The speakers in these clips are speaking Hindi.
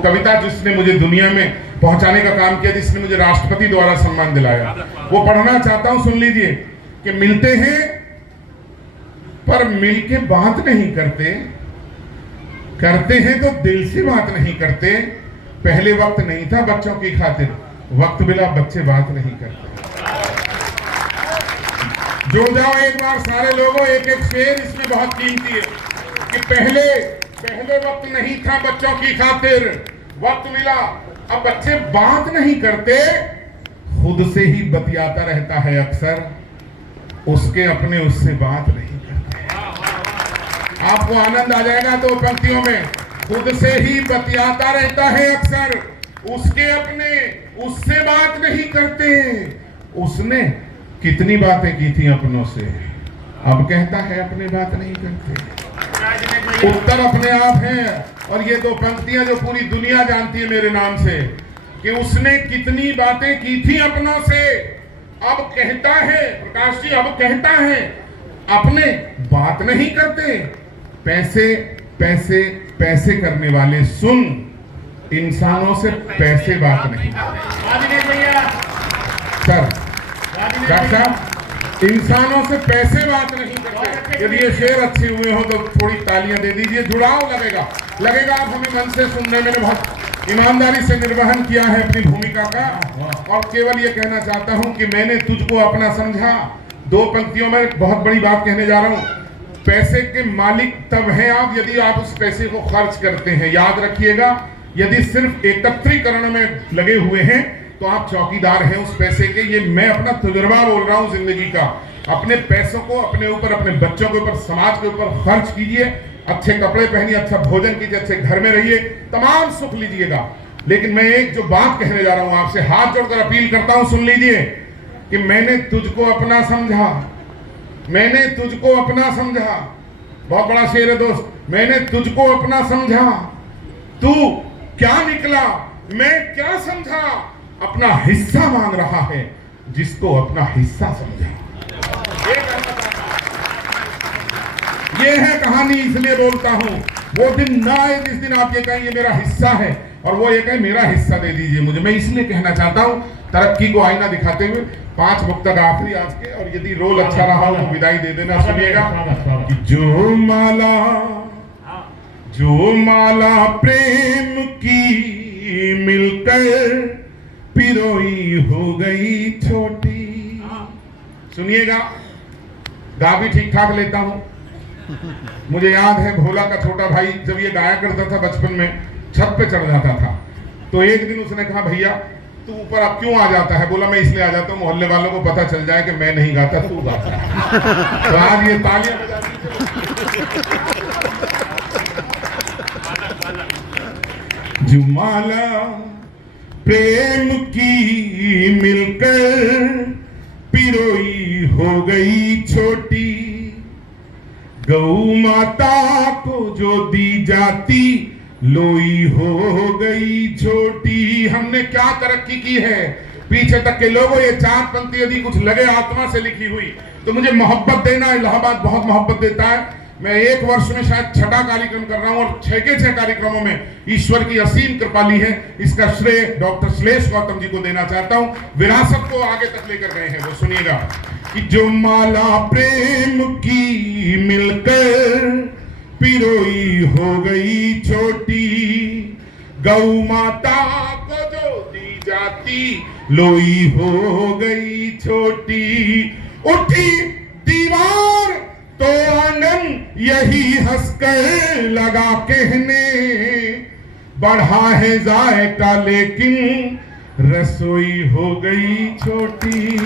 कविता जिसने मुझे दुनिया में पहुंचाने का काम किया, जिसने मुझे राष्ट्रपति द्वारा सम्मान दिलाया, वो पढ़ना चाहता हूं, सुन लीजिए कि मिलते हैं पर मिलके बात नहीं करते, करते हैं तो दिल से बात नहीं करते। पहले वक्त नहीं था बच्चों की खातिर, वक्त मिला बच्चे बात नहीं करते। जुड़ जाओ एक बार सारे लोगों, एक एक शेर इसमें बहुत कीमती है कि पहले वक्त नहीं था बच्चों की खातिर, वक्त मिला अब बच्चे बात नहीं करते, खुद से ही बतियाता रहता है अक्सर, उसके अपने उससे बात नहीं करते। आपको आनंद आ जाएगा तो पंक्तियों में, खुद से ही बतियाता रहता है अक्सर, उसके अपने उससे बात नहीं करते। उसने कितनी बातें की थी अपनों से, अब कहता है अपने बात नहीं करते। उत्तर अपने आप है। और ये दो पंक्तियां जो पूरी दुनिया जानती है मेरे नाम से कि उसने कितनी बातें की थी अपनों से, अब कहता है, प्रकाश जी अब कहता है अपने बात नहीं करते। पैसे पैसे पैसे करने वाले सुन, इंसानों से पैसे बात नहीं करते। सर डॉक्टर साहब, इंसानों से पैसे बात नहीं करते। यदि ये शेर अच्छे हुए हो तो थोड़ी तालियां दे दीजिए, जुड़ाव लगेगा। आप हमें मन से सुनने में बहुत ईमानदारी से निर्वहन किया है अपनी भूमिका का। और केवल ये कहना चाहता हूं कि मैंने तुझको अपना समझा। दो पंक्तियों में बहुत बड़ी बात कहने जा रहा हूं। पैसे के मालिक तब हैं आप यदि आप उस पैसे को खर्च करते हैं। याद रखिएगा, यदि सिर्फ एकत्रीकरण में लगे हुए हैं तो आप चौकीदार हैं उस पैसे के। ये मैं अपना तजुर्बा बोल रहा हूं जिंदगी का। अपने पैसों को अपने ऊपर, अपने बच्चों के ऊपर, समाज के ऊपर खर्च कीजिए। अच्छे कपड़े पहनिए, अच्छा भोजन कीजिए, अच्छे घर में रहिए, तमाम सुख लीजिएगा। लेकिन मैं एक जो बात कहने जा रहा हूं आपसे, हाथ जोड़कर अपील करता हूं, सुन लीजिए कि मैंने तुझको अपना समझा, मैंने तुझको अपना समझा। बहुत बड़ा शेर है दोस्त। मैंने तुझको अपना समझा, तू क्या निकला, मैं क्या समझा। अपना हिस्सा मांग रहा है जिसको अपना हिस्सा समझा। ये है कहानी, इसलिए बोलता हूं। वो दिन ना आए जिस दिन आप ये कहें ये मेरा हिस्सा है, और वो ये कहे मेरा हिस्सा दे दीजिए मुझे। मैं इसलिए कहना चाहता हूं, तरक्की को आईना दिखाते हुए 5 मुक्तक आखिरी आज के, और यदि रोल अच्छा रहा हो तो विदाई दे देना। सुनिएगा कि जो माला प्रेम की मिलकर पिरोई हो गई छोटी। सुनिएगा, गा भी ठीक ठाक लेता हूं। मुझे याद है भोला का छोटा भाई जब ये गाया करता था बचपन में, छत पे चढ़ जाता था। तो एक दिन उसने कहा भैया तू ऊपर अब क्यों आ जाता है? बोला मैं इसलिए आ जाता हूँ मोहल्ले वालों को पता चल जाए कि मैं नहीं गाता, तू गाता है। तो आज ये तालियां बजा जुमाला प्रेम की मिलकर पिरोई हो गई छोटी। गौ माता को जो दी जाती लोई हो गई छोटी। हमने क्या तरक्की की है पीछे तक के लोगों। ये 4 पंक्ति यदि कुछ लगे आत्मा से लिखी हुई तो मुझे मोहब्बत देना। इलाहाबाद बहुत मोहब्बत देता है। मैं 1 वर्ष में शायद 6ठा कार्यक्रम कर रहा हूं और 6 के 6 कार्यक्रमों में ईश्वर की असीम कृपा ली है। इसका श्रेय डॉक्टर श्लेष गौतम जी को देना चाहता हूं। विरासत को आगे तक लेकर गए हैं वो। सुनिएगा कि जो माला प्रेम की मिलकर पिरोई हो गई छोटी। गौ माता को जो दी जाती लोई हो गई छोटी। उठी दीवार तो आंगन यही हंसकर लगा कहने। बढ़ा है जायका लेकिन रसोई हो गई छोटी।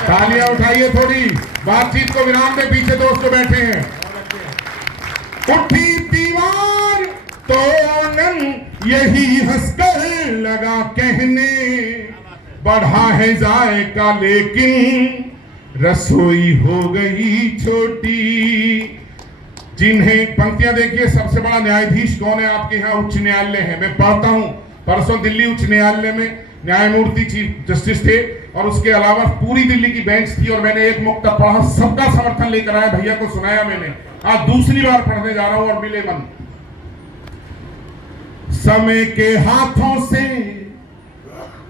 तालियां उठाइए थोड़ी, बातचीत को विराम दे, पीछे दोस्त तो बैठे हैं। उठी दीवार तो आंगन यही हंसकर लगा कहने। बढ़ा है जायका लेकिन रसोई हो गई छोटी। जिन्हें पंक्तियां देखिए, सबसे बड़ा न्यायाधीश कौन है आपके यहाँ? उच्च न्यायालय है। मैं पढ़ता हूं, परसों दिल्ली उच्च न्यायालय में न्यायमूर्ति चीफ जस्टिस थे और उसके अलावा पूरी दिल्ली की बेंच थी। और मैंने एक मुक्तक पढ़ा, सबका समर्थन लेकर आया, भैया को सुनाया मैंने। आज दूसरी बार पढ़ने जा रहा हूं और मिले मन। समय के हाथों से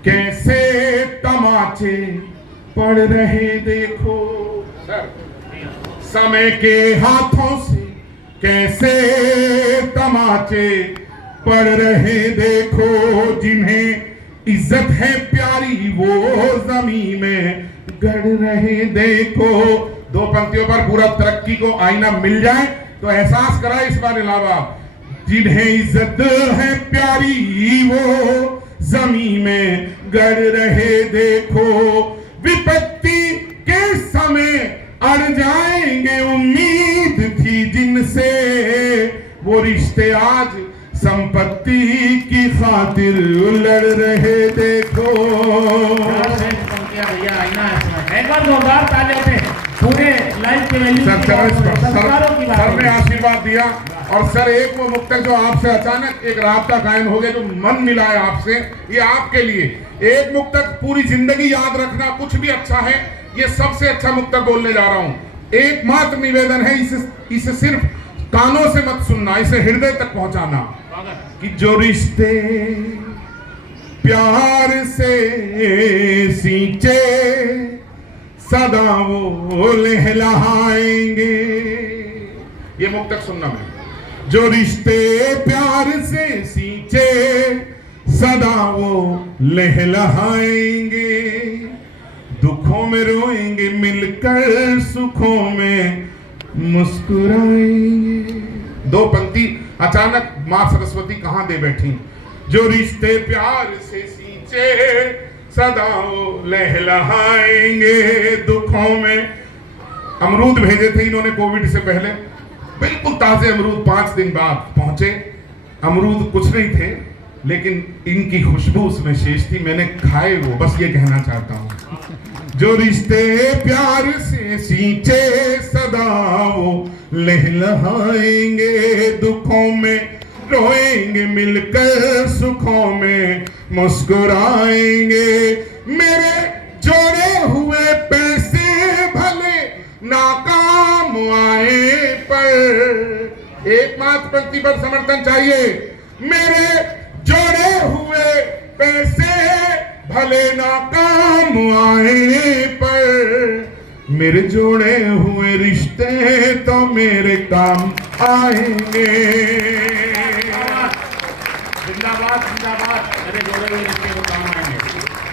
कैसे तमाचे पड़ रहे देखो। समय के हाथों से कैसे तमाचे पड़ रहे देखो। जिन्हें इज्जत है प्यारी वो जमीन में गड़ रहे देखो। दो पंक्तियों पर पूरा तरक्की को आईना मिल जाए तो एहसास कराए इस बार अलावा। जिन्हें इज्जत है प्यारी वो जमीन में गड़ रहे देखो। विपत्ति के समय अड़ जाएंगे उम्मीद थी जिनसे, वो रिश्ते आज संपत्ति की खातिर लड़ रहे देखो। पूरे लाइफ के वैल्यू सर ने आशीर्वाद दिया। और सर एक वो मुक्तक जो आपसे अचानक एक राब्ता कायम हो गया, जो मन मिला है आपसे, ये आपके लिए एक मुक्तक पूरी जिंदगी याद रखना। कुछ भी अच्छा है, ये सबसे अच्छा मुक्तक बोलने जा रहा हूं। एकमात्र निवेदन है, इसे सिर्फ कानों से मत सुनना, इसे हृदय तक पहुंचाना। कि जो रिश्ते प्यार से सींचे सदा वो लहलहाएंगे। ये मुक्तक सुनना मैं। जो रिश्ते प्यार से सींचे सदा वो लहलहाएंगे। दुखों में रोएंगे मिलकर, सुखों में मुस्कुराएंगे। दो पंक्ति अचानक मां सरस्वती कहां दे बैठी। जो रिश्ते प्यार से सींचे सदा वो लहलहाएंगे। दुखों में अमरूद भेजे थे इन्होंने कोविड से पहले, बिल्कुल ताजे अमरूद 5 दिन बाद पहुंचे। अमरूद कुछ नहीं थे लेकिन इनकी खुशबू उसमें शेष थी, मैंने खाए वो। बस ये कहना चाहता हूं। जो रिश्ते प्यार से सींचे सदा वो लहलहाएंगे। दुखों में रोएंगे मिलकर, सुखों में मुस्कुराएंगे। मेरे जोड़े हुए पैसे भले नाकाम आए पर, एकमात्र पंक्ति पर समर्थन चाहिए। मेरे जोड़े हुए पैसे भले नाकाम आए पर, मेरे जोड़े हुए रिश्ते तो मेरे काम आएंगे। जिंदाबाद जिंदाबाद। मेरे जोड़े हुए रिश्ते